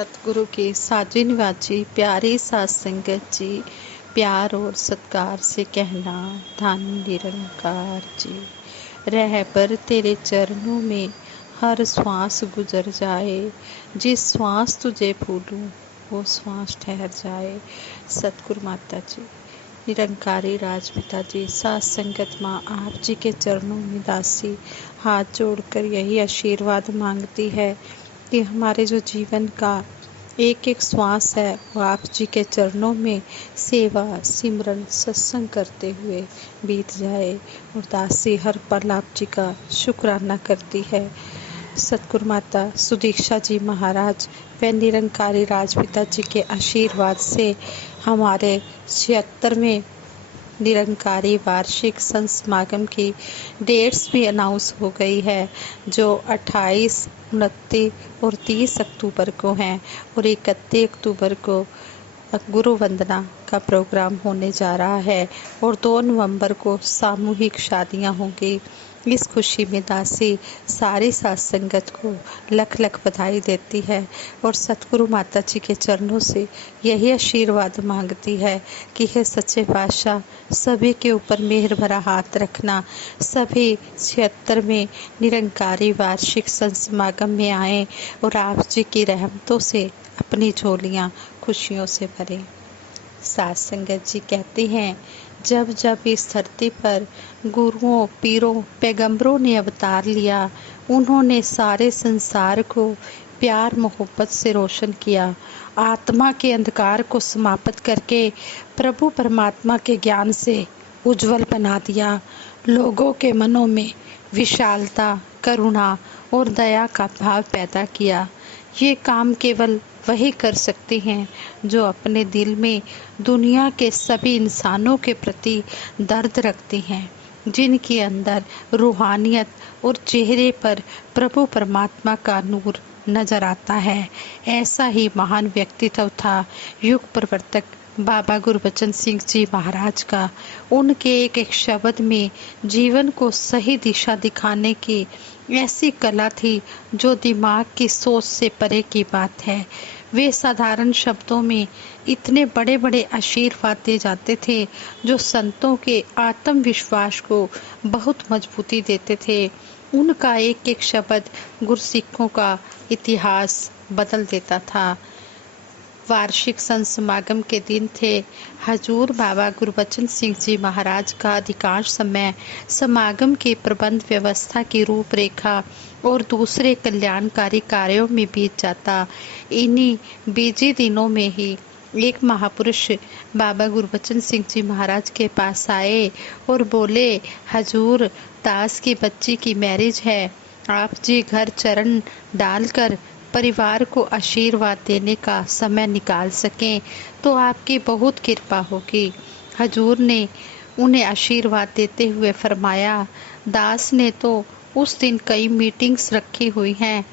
सतगुरु की साजी निवाजी प्यारी सात संगत जी, प्यार और सत्कार से कहना धन निरंकार जी। रह पर तेरे चरणों में हर श्वास गुजर जाए, जिस श्वास तुझे भूलूं वो श्वास ठहर जाए। सतगुरु माता जी, निरंकारी राजपिता जी, सात संगत माँ, आप जी के चरणों में दासी हाथ जोड़कर यही आशीर्वाद मांगती है कि हमारे जो जीवन का एक एक श्वास है वो आप जी के चरणों में सेवा सिमरन सत्संग करते हुए बीत जाए। और दासी हर पल आप जी का शुक्राना करती है। सतगुरु माता सुदीक्षा जी महाराज व निरंकारी राजपिता जी के आशीर्वाद से हमारे 76वें निरंकारी वार्षिक संत समागम की डेट्स भी अनाउंस हो गई है, जो 28, 29 और 30 अक्टूबर को हैं और 31 अक्टूबर को गुरु वंदना का प्रोग्राम होने जा रहा है और 2 नवंबर को सामूहिक शादियां होंगी। इस खुशी में दासी सारी सात संगत को लख लख बधाई देती है और सतगुरु माता जी के चरणों से यही आशीर्वाद मांगती है कि हे सच्चे पातशाह, सभी के ऊपर मेहर भरा हाथ रखना, सभी 76वें निरंकारी वार्षिक संत समागम में आए और आप जी की रहमतों से अपनी झोलियां खुशियों से भरें। सात संगत जी कहती हैं, जब जब इस धरती पर गुरुओं, पीरों, पैगंबरों ने अवतार लिया, उन्होंने सारे संसार को प्यार मोहब्बत से रोशन किया, आत्मा के अंधकार को समाप्त करके प्रभु परमात्मा के ज्ञान से उज्जवल बना दिया, लोगों के मनों में विशालता, करुणा और दया का भाव पैदा किया। ये काम केवल वही कर सकते हैं जो अपने दिल में दुनिया के सभी इंसानों के प्रति दर्द रखते हैं, जिनके अंदर रूहानियत और चेहरे पर प्रभु परमात्मा का नूर नजर आता है। ऐसा ही महान व्यक्तित्व था युग प्रवर्तक बाबा गुरबचन सिंह जी महाराज का। उनके एक एक शब्द में जीवन को सही दिशा दिखाने की ऐसी कला थी जो दिमाग की सोच से परे की बात है। वे साधारण शब्दों में इतने बड़े बड़े आशीर्वाद दे जाते थे जो संतों के आत्मविश्वास को बहुत मजबूती देते थे। उनका एक एक शब्द गुरसिखों का इतिहास बदल देता था। वार्षिक संत समागम के दिन थे। हजूर बाबा गुरबचन सिंह जी महाराज का अधिकांश समय समागम के प्रबंध व्यवस्था की रूपरेखा और दूसरे कल्याणकारी कार्यों में बीत जाता। इन्हीं बीजी दिनों में ही एक महापुरुष बाबा गुरबचन सिंह जी महाराज के पास आए और बोले, हजूर, दास की बच्ची की मैरिज है, आप जी घर चरण डालकर परिवार को आशीर्वाद देने का समय निकाल सकें तो आपकी बहुत कृपा होगी। हजूर ने उन्हें आशीर्वाद देते हुए फरमाया, दास ने तो उस दिन कई मीटिंग्स रखी हुई हैं।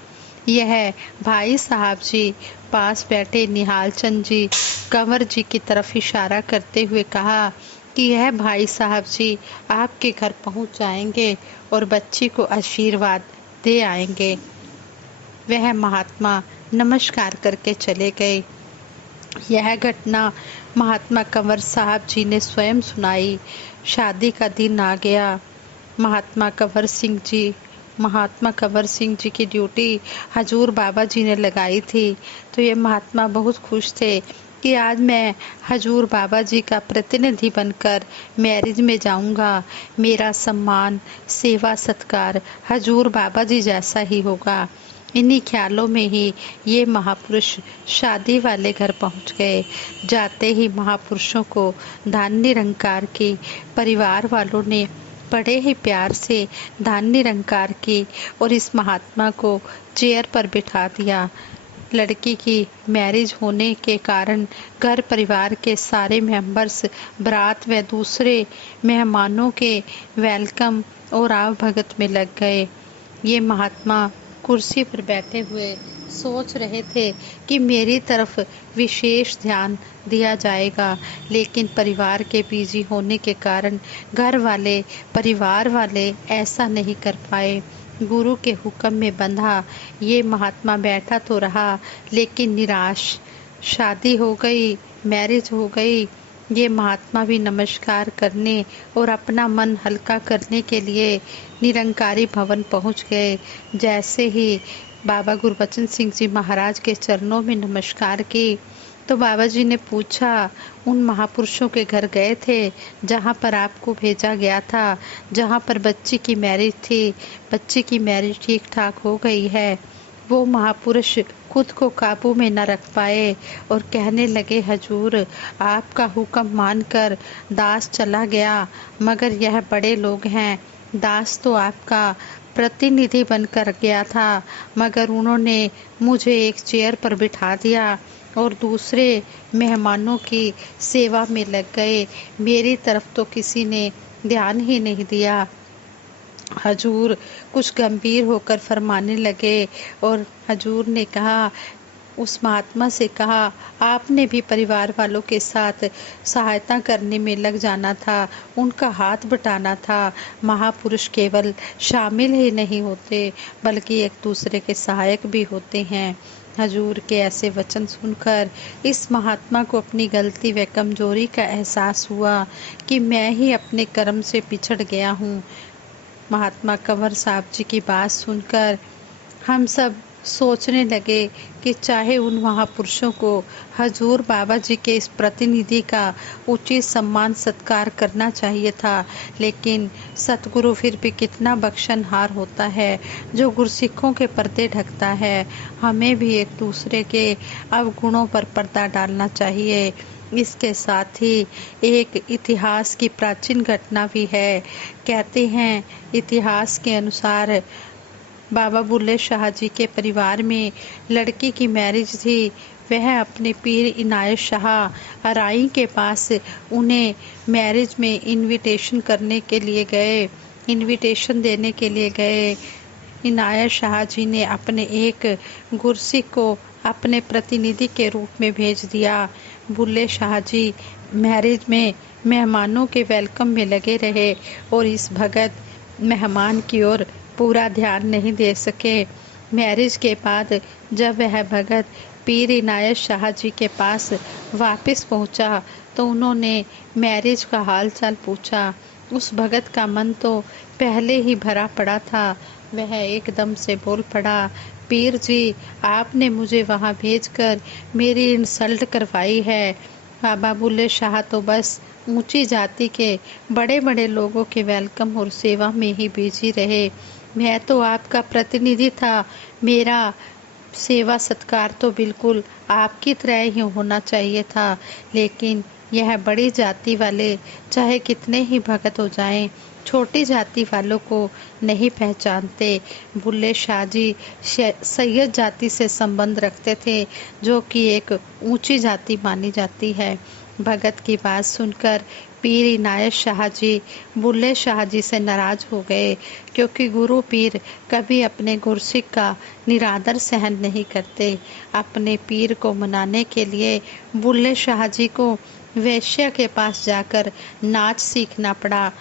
यह भाई साहब जी पास बैठे निहाल चंद जी कंवर जी की तरफ इशारा करते हुए कहा कि यह भाई साहब जी आपके घर पहुंच जाएंगे और बच्ची को आशीर्वाद दे आएंगे। वह महात्मा नमस्कार करके चले गए। यह घटना महात्मा कंवर साहब जी ने स्वयं सुनाई। शादी का दिन आ गया। महात्मा कंवर सिंह जी की ड्यूटी हजूर बाबा जी ने लगाई थी, तो ये महात्मा बहुत खुश थे कि आज मैं हजूर बाबा जी का प्रतिनिधि बनकर मैरिज में जाऊंगा। मेरा सम्मान, सेवा, सत्कार हजूर बाबा जी जैसा ही होगा। इन्हीं ख्यालों में ही ये महापुरुष शादी वाले घर पहुंच गए। जाते ही महापुरुषों को धन निरंकार के परिवार वालों ने बड़े ही प्यार से धन निरंकार की और इस महात्मा को चेयर पर बिठा दिया। लड़की की मैरिज होने के कारण घर परिवार के सारे मेंबर्स बारात व दूसरे मेहमानों के वेलकम और आवभगत में लग गए। ये महात्मा कुर्सी पर बैठे हुए सोच रहे थे कि मेरी तरफ विशेष ध्यान दिया जाएगा, लेकिन परिवार के बिजी होने के कारण घर वाले, परिवार वाले ऐसा नहीं कर पाए। गुरु के हुक्म में बंधा ये महात्मा बैठा तो रहा लेकिन निराश। शादी हो गई, मैरिज हो गई। ये महात्मा भी नमस्कार करने और अपना मन हल्का करने के लिए निरंकारी भवन पहुंच गए। जैसे ही बाबा गुरबचन सिंह जी महाराज के चरणों में नमस्कार की तो बाबा जी ने पूछा, उन महापुरुषों के घर गए थे जहाँ पर आपको भेजा गया था, जहाँ पर बच्ची की मैरिज थी, बच्ची की मैरिज ठीक ठाक हो गई है। वो महापुरुष खुद को काबू में न रख पाए और कहने लगे, हजूर आपका हुक्म मानकर दास चला गया, मगर यह बड़े लोग हैं। दास तो आपका प्रतिनिधि बनकर गया था, मगर उन्होंने मुझे एक चेयर पर बिठा दिया और दूसरे मेहमानों की सेवा में लग गए। मेरी तरफ तो किसी ने ध्यान ही नहीं दिया। हजूर कुछ गंभीर होकर फरमाने लगे और हजूर ने कहा, उस महात्मा से कहा, आपने भी परिवार वालों के साथ सहायता करने में लग जाना था, उनका हाथ बटाना था। महापुरुष केवल शामिल ही नहीं होते बल्कि एक दूसरे के सहायक भी होते हैं। हजूर के ऐसे वचन सुनकर इस महात्मा को अपनी गलती व कमजोरी का एहसास हुआ कि मैं ही अपने कर्म से पिछड़ गया हूँ। महात्मा कंवर साहब जी की बात सुनकर हम सब सोचने लगे कि चाहे उन महापुरुषों को हजूर बाबा जी के इस प्रतिनिधि का उचित सम्मान सत्कार करना चाहिए था, लेकिन सतगुरु फिर भी कितना बख्शनहार होता है जो गुरसिखों के पर्दे ढकता है। हमें भी एक दूसरे के अवगुणों पर पर्दा डालना चाहिए। इसके साथ ही एक इतिहास की प्राचीन घटना भी है। कहते हैं इतिहास के अनुसार बाबा बुल्ले शाह जी के परिवार में लड़की की मैरिज थी। वह अपने पीर इनायत शाह अराई के पास उन्हें मैरिज में इनविटेशन करने के लिए गए, इनविटेशन देने के लिए गए। इनायत शाह जी ने अपने एक गुरसिख को अपने प्रतिनिधि के रूप में भेज दिया। बुल्ले शाह जी मैरिज में मेहमानों के वेलकम में लगे रहे और इस भगत मेहमान की ओर पूरा ध्यान नहीं दे सके। मैरिज के बाद जब वह भगत पीर इनायत शाह जी के पास वापस पहुंचा तो उन्होंने मैरिज का हाल चाल पूछा। उस भगत का मन तो पहले ही भरा पड़ा था। वह एकदम से बोल पड़ा, पीर जी आपने मुझे वहां भेजकर मेरी इंसल्ट करवाई है। बाबा बुल्ले शाह तो बस ऊंची जाति के बड़े बड़े लोगों के वेलकम और सेवा में ही बिजी रहे। मैं तो आपका प्रतिनिधि था, मेरा सेवा सत्कार तो बिल्कुल आपकी तरह ही होना चाहिए था, लेकिन यह बड़ी जाति वाले चाहे कितने ही भगत हो जाएं, छोटी जाति वालों को नहीं पहचानते। बुल्ले शाह जी सैयद जाति से संबंध रखते थे, जो कि एक ऊंची जाति मानी जाती है। भगत की बात सुनकर पीर इनायत शाह जी बुल्ले शाह जी से नाराज हो गए, क्योंकि गुरु पीर कभी अपने गुरसिख का निरादर सहन नहीं करते। अपने पीर को मनाने के लिए बुल्ले शाह जी को वैश्य के पास जाकर नाच सीखना पड़ा,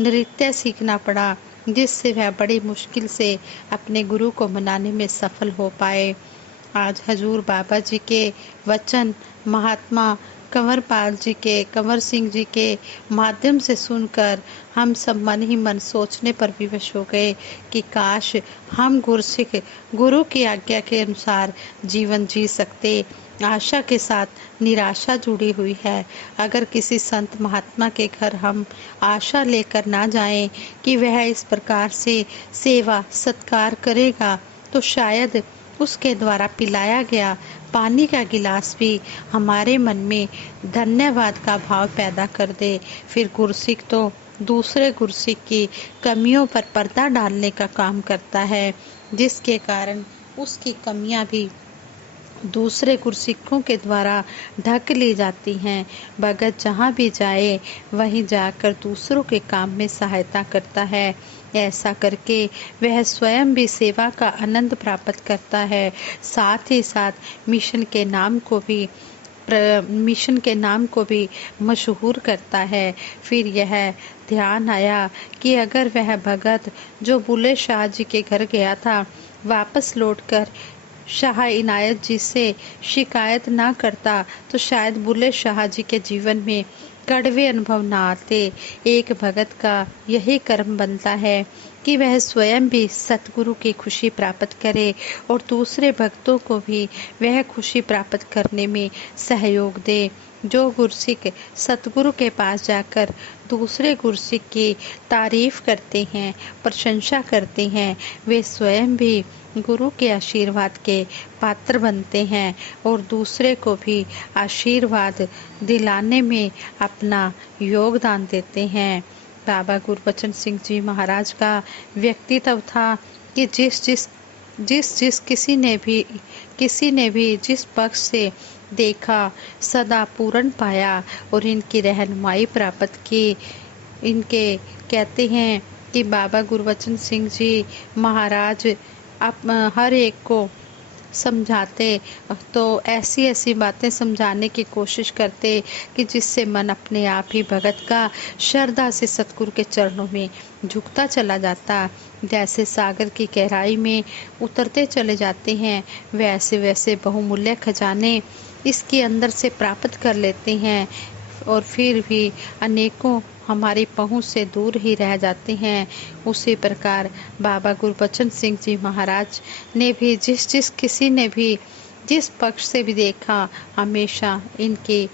नृत्य सीखना पड़ा, जिससे वह बड़ी मुश्किल से अपने गुरु को मनाने में सफल हो पाए। आज हजूर बाबा जी के वचन महात्मा कंवरपाल जी के, कंवर सिंह जी के माध्यम से सुनकर हम सब मन ही मन सोचने पर विवश हो गए कि काश हम गुरसिख गुरु की आज्ञा के अनुसार जीवन जी सकते। आशा के साथ निराशा जुड़ी हुई है। अगर किसी संत महात्मा के घर हम आशा लेकर ना जाएं कि वह इस प्रकार से सेवा सत्कार करेगा, तो शायद उसके द्वारा पिलाया गया पानी का गिलास भी हमारे मन में धन्यवाद का भाव पैदा कर दे। फिर गुरसिख तो दूसरे गुरसिख की कमियों पर पर्दा डालने का काम करता है, जिसके कारण उसकी कमियां भी दूसरे गुरसिखों के द्वारा ढक ली जाती हैं। भगत जहाँ भी जाए वहीं जाकर दूसरों के काम में सहायता करता है। ऐसा करके वह स्वयं भी सेवा का आनंद प्राप्त करता है, साथ ही साथ मिशन के नाम को भी मिशन के नाम को भी मशहूर करता है। फिर यह ध्यान आया कि अगर वह भगत जो बुल्ले शाह जी के घर गया था वापस लौटकर शाह इनायत जी से शिकायत ना करता तो शायद बुल्ले शाह जी के जीवन में कड़वे अनुभव ना आते। एक भगत का यही कर्म बनता है कि वह स्वयं भी सतगुरु की खुशी प्राप्त करे और दूसरे भक्तों को भी वह खुशी प्राप्त करने में सहयोग दे। जो गुरसिक सतगुरु के पास जाकर दूसरे गुरसिक की तारीफ करते हैं, प्रशंसा करते हैं, वे स्वयं भी गुरु के आशीर्वाद के पात्र बनते हैं और दूसरे को भी आशीर्वाद दिलाने में अपना योगदान देते हैं। बाबा गुरबचन सिंह जी महाराज का व्यक्तित्व था कि जिस किसी ने भी जिस पक्ष से देखा सदा पूर्ण पाया और इनकी रहनुमाई प्राप्त की। इनके कहते हैं कि बाबा गुरबचन सिंह जी महाराज हर एक को समझाते तो ऐसी बातें समझाने की कोशिश करते कि जिससे मन अपने आप ही भगत का श्रद्धा से सतगुरु के चरणों में झुकता चला जाता। जैसे सागर की गहराई में उतरते चले जाते हैं वैसे वैसे बहुमूल्य खजाने इसके अंदर से प्राप्त कर लेते हैं और फिर भी अनेकों हमारी पहुंच से दूर ही रह जाते हैं। उसी प्रकार बाबा गुरबचन सिंह जी महाराज ने भी किसी ने भी जिस पक्ष से भी देखा हमेशा इनकी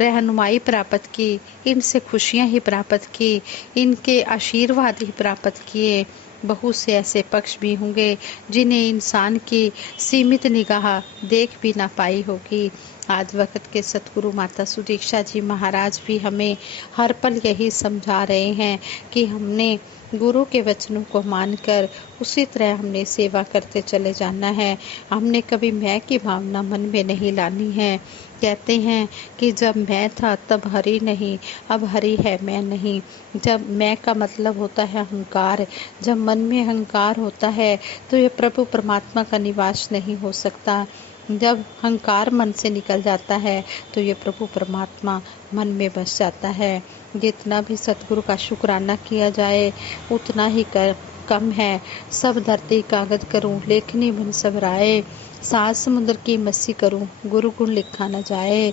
रहनुमाई प्राप्त की, इनसे खुशियां ही प्राप्त की, इनके आशीर्वाद ही प्राप्त किए। बहुत से ऐसे पक्ष भी होंगे जिन्हें इंसान की सीमित निगाह देख भी ना पाई होगी। आज वक्त के सतगुरु माता सुदीक्षा जी महाराज भी हमें हर पल यही समझा रहे हैं कि हमने गुरु के वचनों को मानकर उसी तरह हमने सेवा करते चले जाना है। हमने कभी मैं की भावना मन में नहीं लानी है। कहते हैं कि जब मैं था तब हरि नहीं, अब हरि है मैं नहीं। जब मैं का मतलब होता है अहंकार। जब मन में अहंकार होता है तो ये प्रभु परमात्मा का निवास नहीं हो सकता। जब अहंकार मन से निकल जाता है तो ये प्रभु परमात्मा मन में बस जाता है। जितना भी सतगुरु का शुक्राना किया जाए उतना ही कम है। सब धरती कागज करूं लेखनी मन सबराए, सात समुद्र की मस्सी करूं गुरु गुण लिखा न जाए।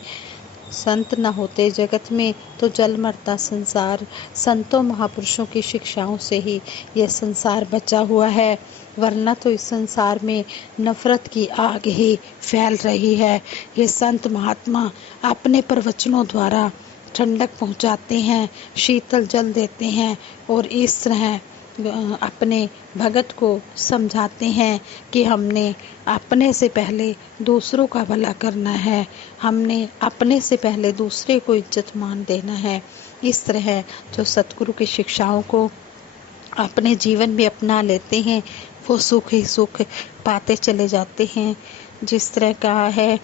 संत न होते जगत में तो जल मरता संसार। संतों महापुरुषों की शिक्षाओं से ही यह संसार बचा हुआ है, वरना तो इस संसार में नफरत की आग ही फैल रही है। ये संत महात्मा अपने प्रवचनों द्वारा ठंडक पहुंचाते हैं, शीतल जल देते हैं और इस तरह अपने भगत को समझाते हैं कि हमने अपने से पहले दूसरों का भला करना है, हमने अपने से पहले दूसरे को इज्जत मान देना है। इस तरह जो सतगुरु की शिक्षाओं को अपने जीवन में अपना लेते हैं वो सुख ही सुख पाते चले जाते हैं। जिस तरह कहा है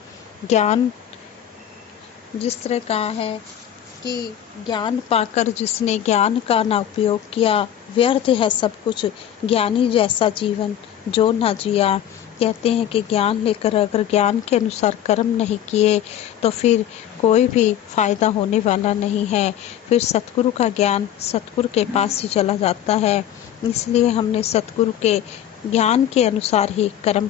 कि ज्ञान पाकर जिसने ज्ञान का ना उपयोग किया व्यर्थ है सब कुछ, ज्ञानी जैसा जीवन जो ना जिया। कहते हैं कि ज्ञान लेकर अगर ज्ञान के अनुसार कर्म नहीं किए तो फिर कोई भी फायदा होने वाला नहीं है। फिर सतगुरु का ज्ञान सतगुरु के पास ही चला जाता है। इसलिए हमने सतगुरु के ज्ञान के अनुसार ही कर्म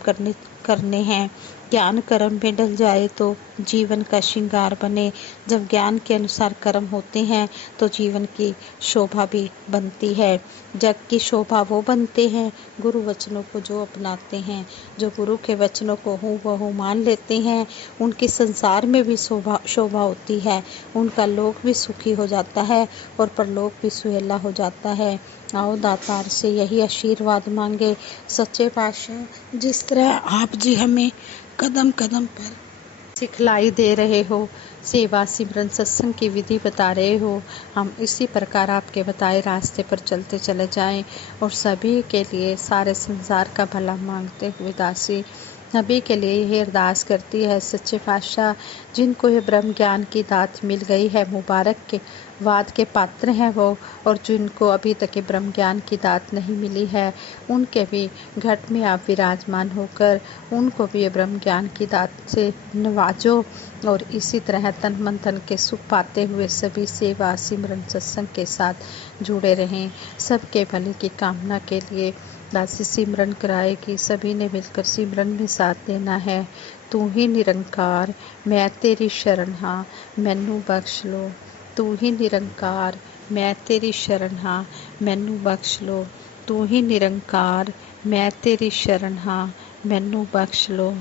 करने हैं। ज्ञान कर्म में डल जाए तो जीवन का श्रृंगार बने। जब ज्ञान के अनुसार कर्म होते हैं तो जीवन की शोभा भी बनती है। जग की शोभा वो बनते हैं गुरु वचनों को जो अपनाते हैं। जो गुरु के वचनों को हूबहू मान लेते हैं उनकी संसार में भी शोभा होती है, उनका लोक भी सुखी हो जाता है और परलोक भी सुहेला हो जाता है। आओ दातार से यही आशीर्वाद मांगे। सच्चे पातशाह जिस तरह आप जी हमें कदम कदम पर सिखलाई दे रहे हो, सेवा सिमरन सत्संग की विधि बता रहे हो, हम इसी प्रकार आपके बताए रास्ते पर चलते चले जाएं और सभी के लिए सारे संसार का भला मांगते हुए दासी नबी के लिए यही अरदास करती है, सच्चे पातशाह जिनको ये ब्रह्म ज्ञान की दात मिल गई है, मुबारक के वाद के पात्र हैं वो, और जिनको अभी तक ये ब्रह्म ज्ञान की दात नहीं मिली है, उनके भी घट में आप विराजमान होकर उनको भी ये ब्रह्म ज्ञान की दात से नवाजो, और इसी तरह तन मन धन के सुख पाते हुए सभी सेवा सिमरन सत्संग के साथ जुड़े रहें। सबके भले की कामना के लिए दासी सिमरन कराएगी, सभी ने मिलकर सिमरन में साथ देना है। तू ही निरंकार, मैं तेरी शरण हाँ, मैनू बख्श लो। तू ही निरंकार, मैं तेरी शरण हाँ, मैनू बख्श लो। तू ही निरंकार, मैं तेरी शरण हाँ, मैनू बख्श लो।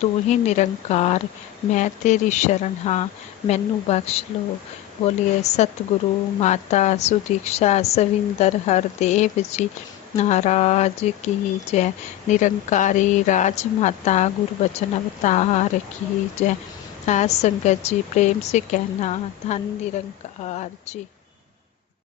तू ही निरंकार, मैं तेरी शरण हाँ, मैनू बख्श लो। बोलिए सतगुरु माता सुदीक्षा सविंदर हरदेव जी महाराज की जय। निरंकारी राजमाता गुरुवचन अवतार की जय। आज संगत जी प्रेम से कहना धन निरंकार जी।